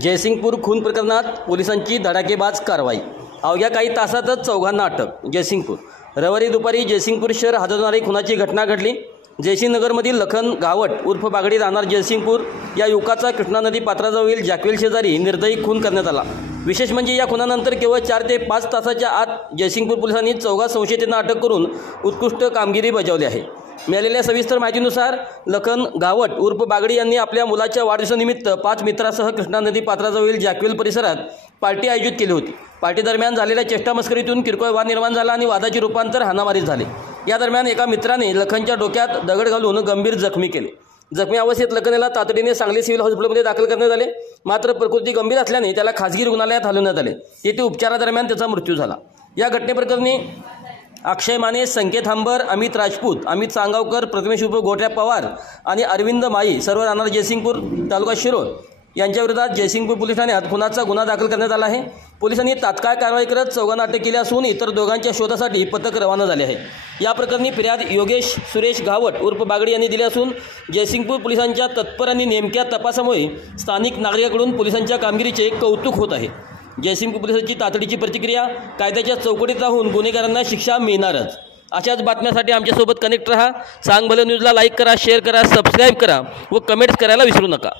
जयसिंगपूर खून प्रकरणात पोलिसांची धडाकेबाज कारवाई। अवघ्या काही तासातच चौघांना अटक। जयसिंगपूर रविवारी दुपारी जयसिंगपूर शहर हादरणारी खुनाची घटना घडली। जयसिंगनगरमधील लखन गावट उर्फ बागडी राहणार जयसिंगपूर या युवकाचा कृष्णा नदी पात्राजवळील जॅकवेल शेजारी निर्दयी खून करण्यात आला। विशेष म्हणजे या खुनानंतर केवळ 4 ते 5 तासाच्या आत जयसिंगपूर पोलिसांनी 4 संशयितांना अटक करून उत्कृष्ट कामगिरी बजावली आहे। मिळालेल्या सविस्तर माहितीनुसार लखन गावट उर्फ बागडी यांनी आपल्या मुलाच्या वाढदिवसानिमित्त 5 मित्रांसह कृष्णा नदी पात्राजवळील जॅकवेल परिसरात पार्टी आयोजित केली होती। पार्टी दरम्यान झालेल्या चेष्टामस्करीतून किरकोळ वाद निर्माण झाला आणि वादाचे रूपांतर हाणामारीत झाले। या दरम्यान एका मित्राने लखनच्या डोक्यात दगड घालून गंभीर जखमी केले। जखमी अवस्थेत लखनला तातडीने सांगली सिव्हिल हॉस्पिटलमध्ये दाखल करण्यात आले, मात्र प्रकृती गंभीर असल्याने त्याला खासगी रुग्णालयात हलवण्यात आले। तेथे उपचारादरम्यान त्याचा मृत्यू झाला। या घटनेप्रकरणी अक्षय माने, संकेत हंबर, अमित राजपूत, अमित सांगावकर, प्रथमेश उर्फ गोट्या पवार आणि अरविंद माई सर्व राहणार जयसिंगपूर तालुका शिरोळ यांच्याविरोधात जयसिंगपूर पोलीस ठाण्यात खुनाचा गुन्हा दाखल करण्यात आला आहे। पोलिसांनी तात्काळ कारवाई करत 4 अटक केली असून इतर दोघांच्या शोधासाठी पथक रवाना झाले आहे। या प्रकरणी फिर्याद योगेश सुरेश गावट उर्फ बागडी यांनी दिली असून जयसिंगपूर पोलिसांच्या तत्पर आणि नेमक्या तपासामुळे स्थानिक नागरिकांकडून पोलिसांच्या कामगिरीचे कौतुक होत आहे। जयसिंगपूर पोलिसांची तातडीची प्रतिक्रिया, कायद्याच्या चौकटीत राहून गुन्हेगारांना शिक्षा मिळणारच। अशाच बातम्यांसाठी आमच्यासोबत कनेक्ट रहा। सांग भले न्यूजला लाईक करा, शेअर करा, सबस्क्राईब करा व कमेंट्स करायला विसरू नका।